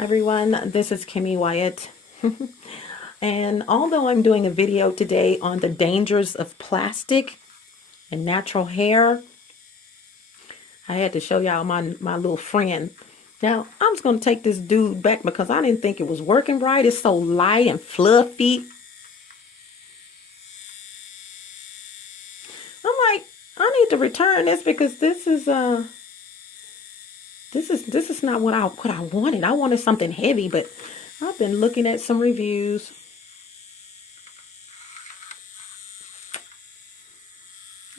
Everyone, this is Kimmy Wyatt. And although I'm doing a video today on the dangers of plastic and natural hair, I had to show y'all my little friend. Now, I'm just going to take this dude back because I didn't think it was working right. It's so light and fluffy. I'm like, I need to return this because this is not what I wanted. I wanted something heavy, but I've been looking at some reviews.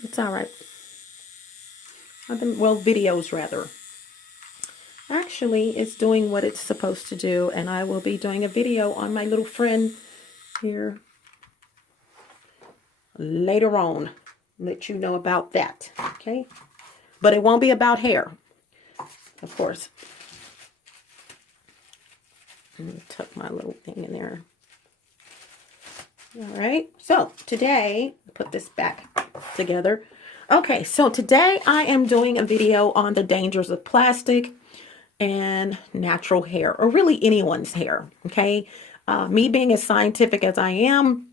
It's all right. Videos rather. Actually, it's doing what it's supposed to do, and I will be doing a video on my little friend here later on. Let you know about that, okay? But it won't be about hair, of course. Let me tuck my little thing in there. All right, so today, put this back together. Okay, so today I am doing a video on the dangers of plastic and natural hair, or really anyone's hair. Okay, me being as scientific as I am,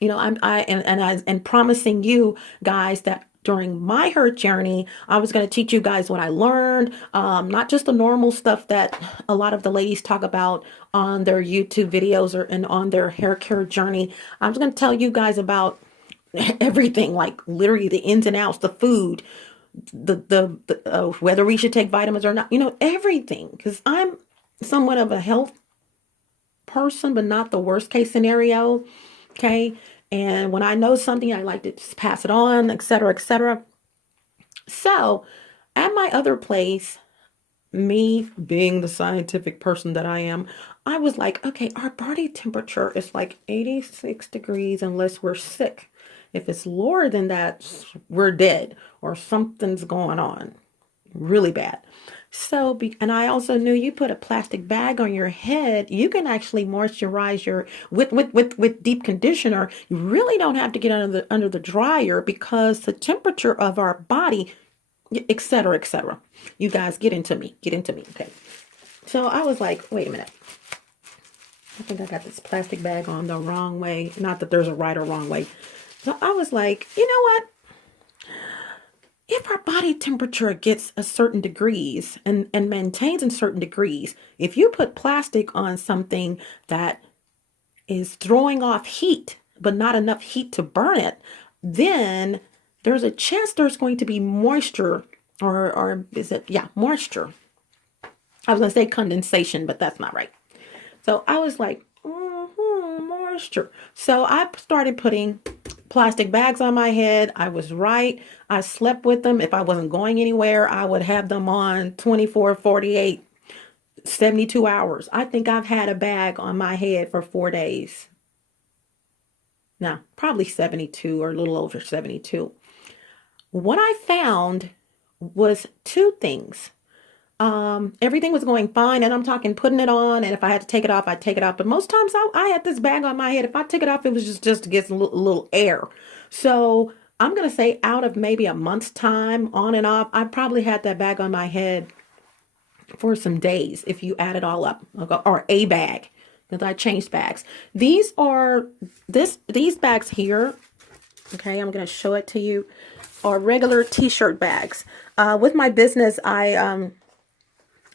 you know, I'm promising you guys that during my hair journey, I was going to teach you guys what I learned, not just the normal stuff that a lot of the ladies talk about on their YouTube videos and on their hair care journey. I was going to tell you guys about everything, like literally the ins and outs, the food, whether we should take vitamins or not, you know, everything, because I'm somewhat of a health person, but not the worst case scenario. Okay. And when I know something, I like to just pass it on, etc., etc. So at my other place, me being the scientific person that I am, I was like, okay, our body temperature is like 86 degrees unless we're sick. If it's lower than that, we're dead or something's going on really bad. So, and I also knew you put a plastic bag on your head, you can actually moisturize your with deep conditioner. You really don't have to get under the dryer because the temperature of our body, etc., etc. You guys get into me. Okay. So I was like, wait a minute. I think I got this plastic bag on the wrong way. Not that there's a right or wrong way. So I was like, you know what? If our body temperature gets a certain degrees and maintains in certain degrees, if you put plastic on something that is throwing off heat, but not enough heat to burn it, then there's a chance there's going to be moisture, or is it, yeah, moisture. I was going to say condensation, but that's not right. So I was like, moisture. So I started putting plastic bags on my head. I was right. I slept with them. If I wasn't going anywhere, I would have them on 24, 48, 72 hours. I think I've had a bag on my head for 4 days. Now, probably 72 or a little over 72. What I found was two things. Everything was going fine, and I'm talking putting it on, and if I had to take it off, I'd take it off. But most times I had this bag on my head. If I took it off, it was just to get a little air. So I'm going to say out of maybe a month's time on and off, I probably had that bag on my head for some days if you add it all up, or a bag, because I changed bags. These bags here, okay, I'm going to show it to you, are regular t-shirt bags. With my business, I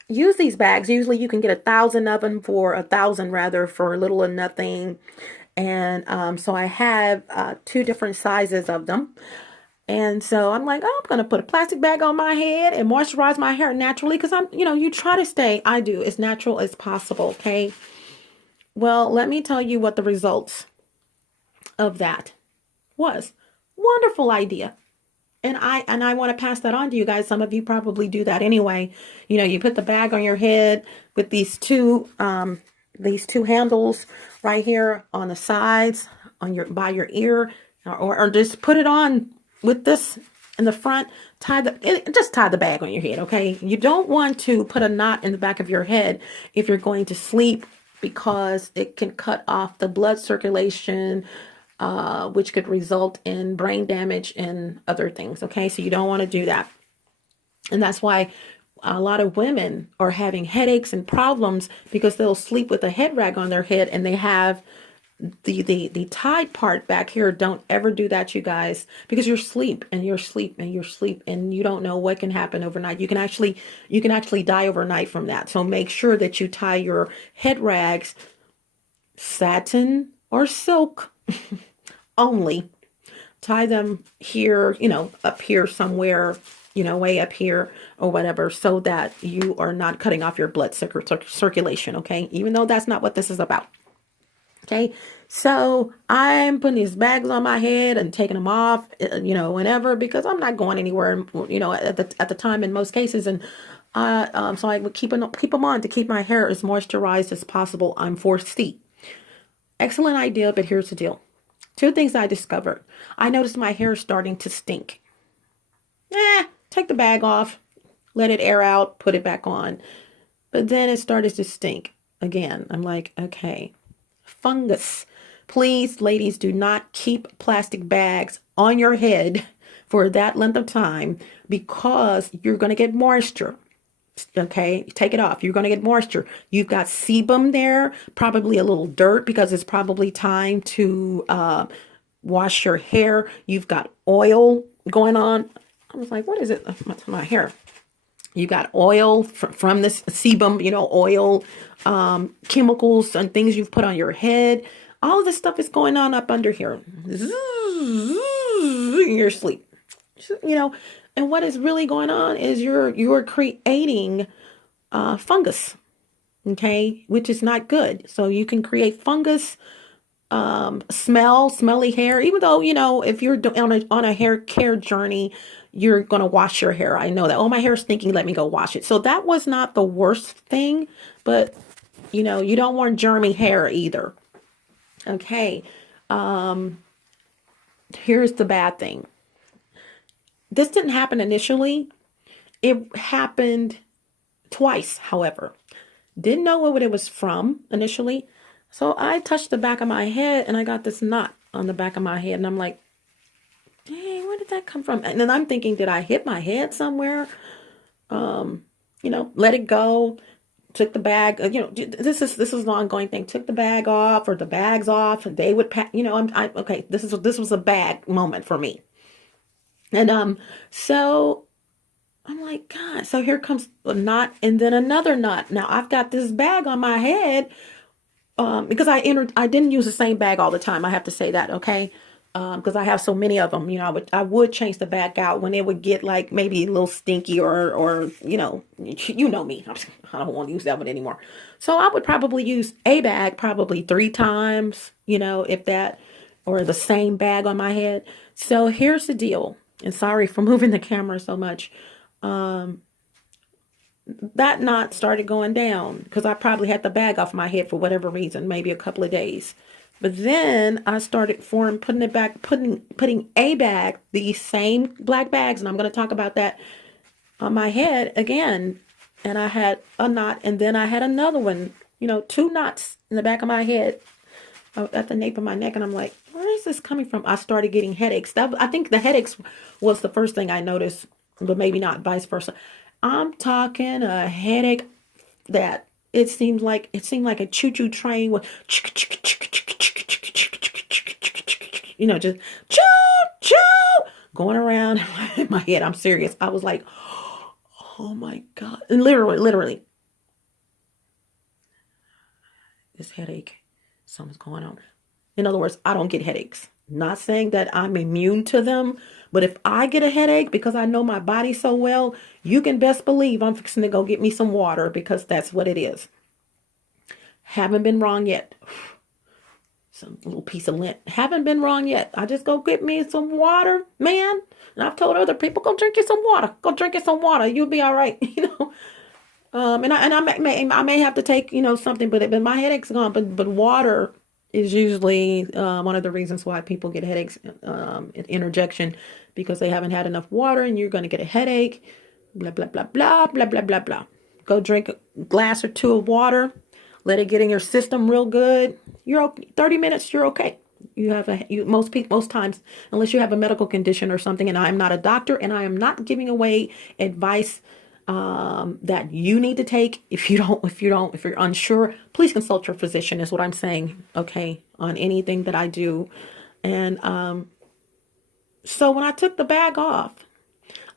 use these bags. Usually you can get 1,000 of them for for a little or nothing. And so I have two different sizes of them. And so I'm like, oh, I'm going to put a plastic bag on my head and moisturize my hair naturally, because you try to stay, I do, as natural as possible. Okay. Well, let me tell you what the results of that was. Wonderful idea. And I want to pass that on to you guys. Some of you probably do that anyway. You know, you put the bag on your head with these two handles right here on the sides, by your ear, or just put it on with this in the front. Just tie the bag on your head, okay? You don't want to put a knot in the back of your head if you're going to sleep, because it can cut off the blood circulation, which could result in brain damage and other things. Okay, so you don't want to do that. And that's why A lot of women are having headaches and problems because they'll sleep with a head rag on their head and they have the tied part back here. Don't ever do that, you guys, because you're asleep and you're asleep and you're asleep and you don't know what can happen overnight. You can actually die overnight from that. So make sure that you tie your head rags satin or silk only. Tie them here, up here somewhere, way up here or whatever, so that you are not cutting off your blood circulation. Okay. Even though that's not what this is about. Okay. So I'm putting these bags on my head and taking them off, whenever, because I'm not going anywhere, at the time in most cases. And, so I would keep them on to keep my hair as moisturized as possible. I'm 4C. Excellent idea. But here's the deal. Two things I discovered. I noticed my hair starting to stink. Take the bag off, let it air out, put it back on. But then it started to stink again. I'm like, okay, fungus. Please, ladies, do not keep plastic bags on your head for that length of time because you're going to get moisture. Okay, take it off. You're going to get moisture. You've got sebum there, probably a little dirt because it's probably time to wash your hair. You've got oil going on. I was like, what is it? My hair. You got oil from this sebum, oil, chemicals and things you've put on your head. All of this stuff is going on up under here. In your sleep. And what is really going on is you're creating fungus, okay, which is not good. So you can create fungus, smelly hair. Even though if you're on a hair care journey, you're gonna wash your hair. I know that. Oh, my hair's stinking. Let me go wash it. So that was not the worst thing, but you don't want germy hair either. Okay. Here's the bad thing. This didn't happen initially. It happened twice, however. Didn't know what it was from initially. So I touched the back of my head and I got this knot on the back of my head. And I'm like, dang, where did that come from? And then I'm thinking, did I hit my head somewhere? Let it go. Took the bag, this is an ongoing thing. Took the bag off or the bags off and they would pack, okay, this was a bad moment for me. And so I'm like, God, so here comes a knot and then another knot. Now I've got this bag on my head because I didn't use the same bag all the time. I have to say that, okay? Because I have so many of them, I would change the bag out when it would get like maybe a little stinky or me. I don't want to use that one anymore. So I would probably use a bag probably 3 times, if that, or the same bag on my head. So here's the deal. And sorry for moving the camera so much. That knot started going down because I probably had the bag off my head for whatever reason, maybe a couple of days. But then I started putting it back, putting a bag, these same black bags, and I'm going to talk about that on my head again. And I had a knot, and then I had another one, 2 knots in the back of my head at the nape of my neck. And I'm like, where is this coming from? I started getting headaches. I think the headaches was the first thing I noticed, but maybe not vice versa. I'm talking a headache that it seemed like a choo-choo train with just choo going around in my head. I'm serious. I was like, oh my God. And literally this headache, something's going on. In other words, I don't get headaches. Not saying that I'm immune to them, but if I get a headache because I know my body so well, you can best believe I'm fixing to go get me some water because that's what it is. Haven't been wrong yet. Some little piece of lint. Haven't been wrong yet. I just go get me some water, man. And I've told other people, go drink you some water. Go drink you some water. You'll be all right. And I may have to take, something, but my headache's gone. But water is usually one of the reasons why people get headaches, interjection, because they haven't had enough water and you're going to get a headache, blah, blah, blah, blah, blah, blah, blah, blah. Go drink a glass or 2 of water. Let it get in your system real good. You're okay. 30 minutes, you're okay. Most times, unless you have a medical condition or something, and I am not a doctor and I am not giving away advice that you need to take. If you're unsure, please consult your physician is what I'm saying. Okay. On anything that I do. And, so when I took the bag off,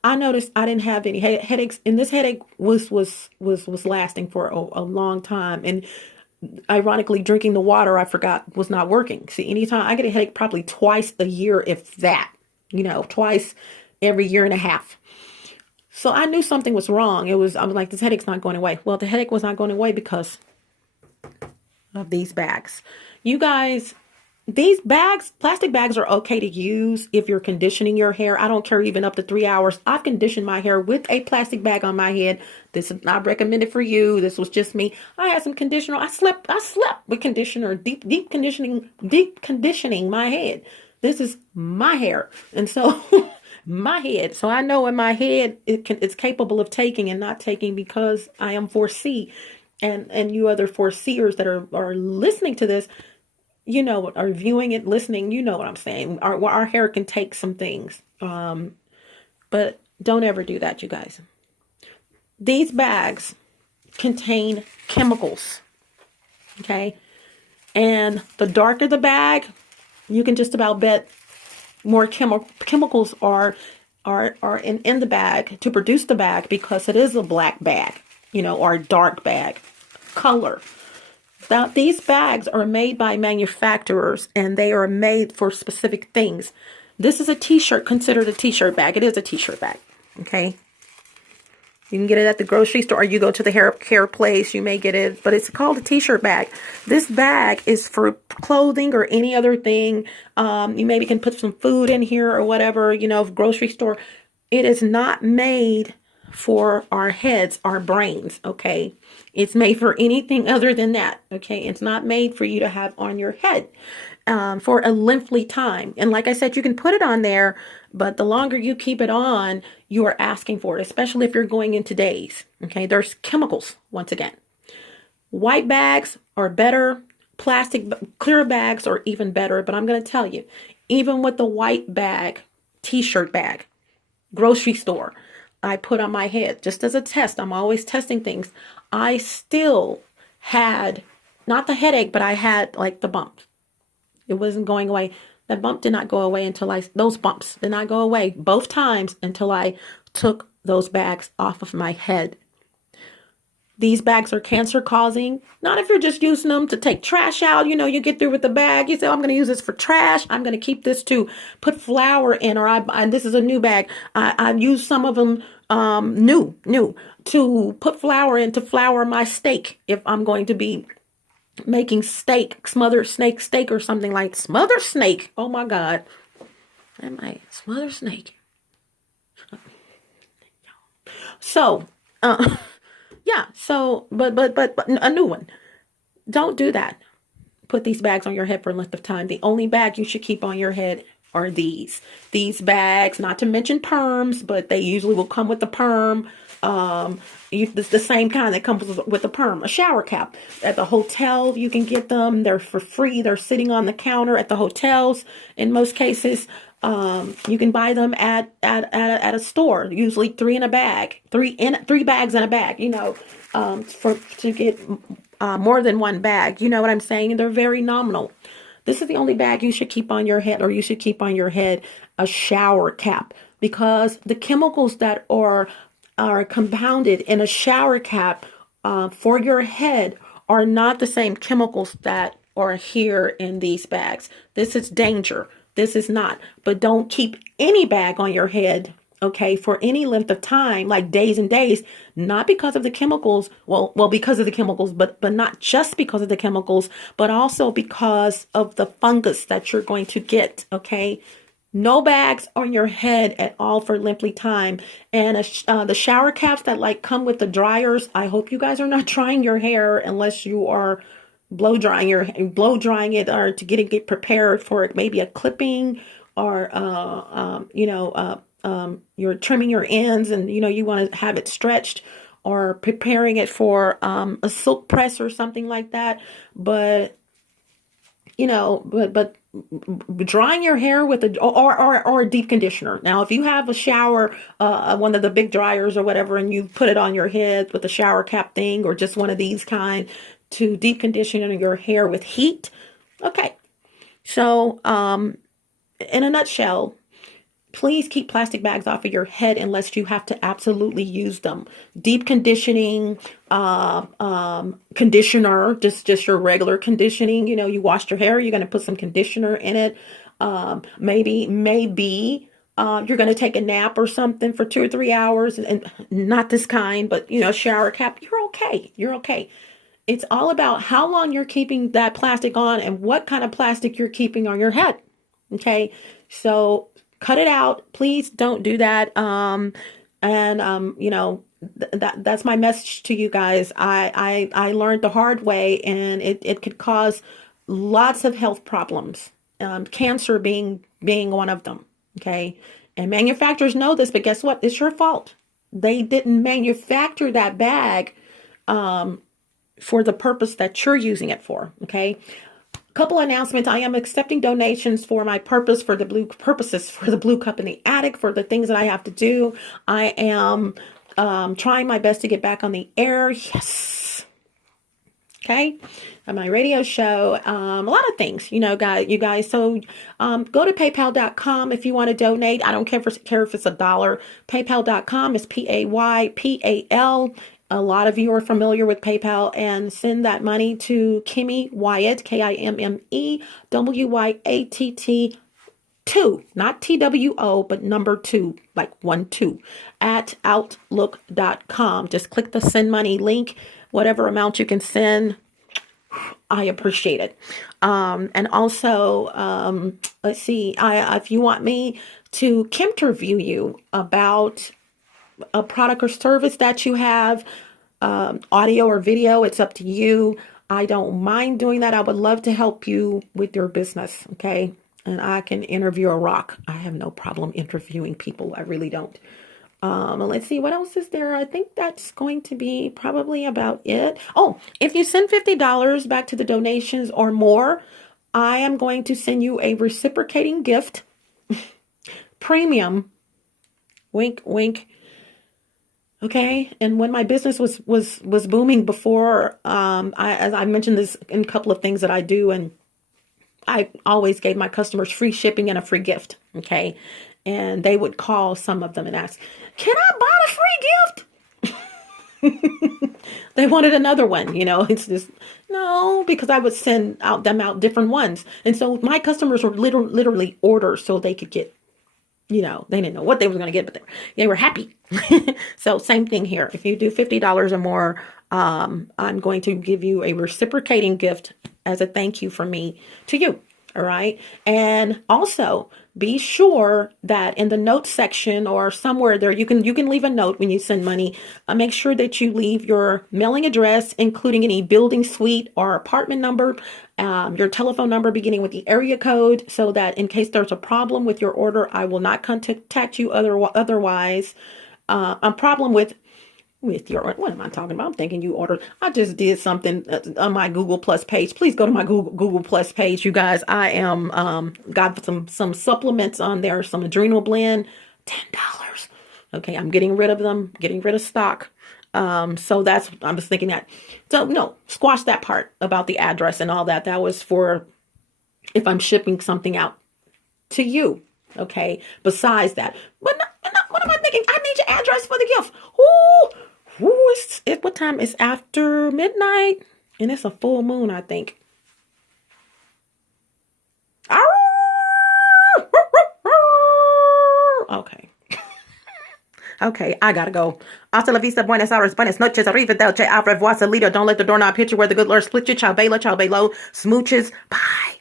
I noticed I didn't have any headaches, and this headache was lasting for a long time. And ironically, drinking the water I forgot was not working. See, anytime I get a headache, probably twice a year, if that, twice every year and a half. So I knew something was wrong. I was like, this headache's not going away. Well, the headache was not going away because of these bags. You guys, these bags, plastic bags, are okay to use if you're conditioning your hair. I don't care, even up to 3 hours. I've conditioned my hair with a plastic bag on my head. This is not recommended for you. This was just me. I had some conditioner. I slept with conditioner, deep conditioning my head. This is my hair. And so my head. So I know in my head, it's capable of taking and not taking, because I am 4C. And you other foreseers that are listening to this, are viewing it, listening, you know what I'm saying. Our hair can take some things. But don't ever do that, you guys. These bags contain chemicals. Okay. And the darker the bag, you can just about bet more chemicals are in the bag to produce the bag, because it is a black bag, or a dark bag color. Now, these bags are made by manufacturers, and they are made for specific things. This is a t-shirt, considered a t-shirt bag. It is a t-shirt bag. Okay. You can get it at the grocery store, or you go to the hair care place, you may get it, but it's called a t-shirt bag. This bag is for clothing or any other thing. You maybe can put some food in here or whatever, grocery store. It is not made for our heads, our brains. Okay. It's made for anything other than that. Okay. It's not made for you to have on your head for a lengthy time. And like I said, you can put it on there, but the longer you keep it on, you are asking for it, especially if you're going into days. Okay. There's chemicals once again. White bags are better. Plastic clear bags are even better. But I'm going to tell you, even with the white bag, t-shirt bag, grocery store, I put on my head just as a test. I'm always testing things. I still had not the headache, but I had like the bump. It wasn't going away. That bump did not go away until those bumps did not go away both times until I took those bags off of my head. These bags are cancer causing. Not if you're just using them to take trash out. You get through with the bag. You say, oh, I'm going to use this for trash. I'm going to keep this to put flour in, or this is a new bag. I use some of them new to put flour in to flour my steak. If I'm going to be making smothered snake steak or something like smothered snake. Oh my God. Am I smothered snake? So, yeah, so, but a new one. Don't do that. Put these bags on your head for a length of time. The only bag you should keep on your head are these bags, not to mention perms, but they usually will come with the perm. The same kind that comes with a perm, a shower cap. At the hotel, you can get them. They're for free. They're sitting on the counter at the hotels. In most cases, you can buy them at a store. Usually 3 in a bag, three bags in a bag. To get more than one bag. You know what I'm saying? They're very nominal. This is the only bag you should keep on your head, or you should keep on your head a shower cap, because the chemicals that are compounded in a shower cap for your head are not the same chemicals that are here in these bags. This is danger. This is not. But don't keep any bag on your head, okay, for any length of time, like days and days, not because of the chemicals. Well, because of the chemicals, but not just because of the chemicals, but also because of the fungus that you're going to get, okay? No bags on your head at all for lengthy time. And the shower caps that come with the dryers, I hope you guys are not drying your hair unless you are blow drying it, or to get prepared for it, maybe a clipping, or you're trimming your ends and you want to have it stretched, or preparing it for a silk press or something like that. But drying your hair with or a deep conditioner. Now, if you have a shower, one of the big dryers or whatever, and you put it on your head with a shower cap thing, or just one of these kind to deep condition your hair with heat. Okay. So, in a nutshell, please keep plastic bags off of your head unless you have to absolutely use them. Deep conditioning, conditioner, just your regular conditioning. You know, you washed your hair, you're going to put some conditioner in it. Maybe you're going to take a nap or something for 2 or 3 hours, and not this kind, but shower cap. You're okay. You're okay. It's all about how long you're keeping that plastic on and what kind of plastic you're keeping on your head. Okay. So cut it out. Please don't do that. That's my message to you guys. I learned the hard way, and it could cause lots of health problems. Cancer being one of them. Okay. And manufacturers know this, but guess what? It's your fault. They didn't manufacture that bag, for the purpose that you're using it for. Okay. Couple announcements. I am accepting donations for my purposes for the Blue Cup in the Attic, for the things that I have to do. I am trying my best to get back on the air. Yes. Okay. On my radio show, a lot of things, you guys. So go to paypal.com if you want to donate. I don't care if it's $1. Paypal.com is PayPal. A lot of you are familiar with PayPal, and send that money to KimMeWyatt, KimMeWyatt 2, not TWO, but number 2, like 12, at outlook.com. Just click the send money link, whatever amount you can send. I appreciate it. And also, let's see, if you want me to interview you about a product or service that you have, audio or video, it's up to you. I don't mind doing that. I would love to help you with your business. Okay. And I can interview a rock. I have no problem interviewing people. I really don't. Let's see, what else is there? I think that's going to be probably about it. Oh, if you send $50 back to the donations or more, I am going to send you a reciprocating gift. Premium. Wink, wink. Okay. And when my business was booming before, as I mentioned this in a couple of things that I do, and I always gave my customers free shipping and a free gift. Okay. And they would call, some of them, and ask, can I buy the free gift? They wanted another one, it's just, no, because I would send them out different ones. And so my customers were literally order so they could get, they didn't know what they were going to get, but they were happy. So same thing here. If you do $50 or more, I'm going to give you a reciprocating gift as a thank you from me to you. All right. And also be sure that in the notes section or somewhere there, you can leave a note when you send money. Make sure that you leave your mailing address, including any building, suite, or apartment number, your telephone number beginning with the area code, so that in case there's a problem with your order, I will not contact you otherwise. A problem with your, what am I talking about? I'm thinking you ordered. I just did something on my Google Plus page. Please go to my Google Plus page, you guys. I am got some supplements on there, some adrenal blend, $10. Okay, I'm getting rid of them, getting rid of stock. So that's, I was thinking that. So no, squash that part about the address and all that. That was for if I'm shipping something out to you. Okay. Besides that, but what am I thinking? I need your address for the gift. What time? It's after midnight, and it's a full moon, I think. Okay. Okay, I gotta go. Hasta la vista, buenas horas, buenas noches, arrivederci, au revoir, salida. Don't let the doorknob hit you where the good Lord split you. Ciao, Bella, ciao, Bello. Smooches. Bye.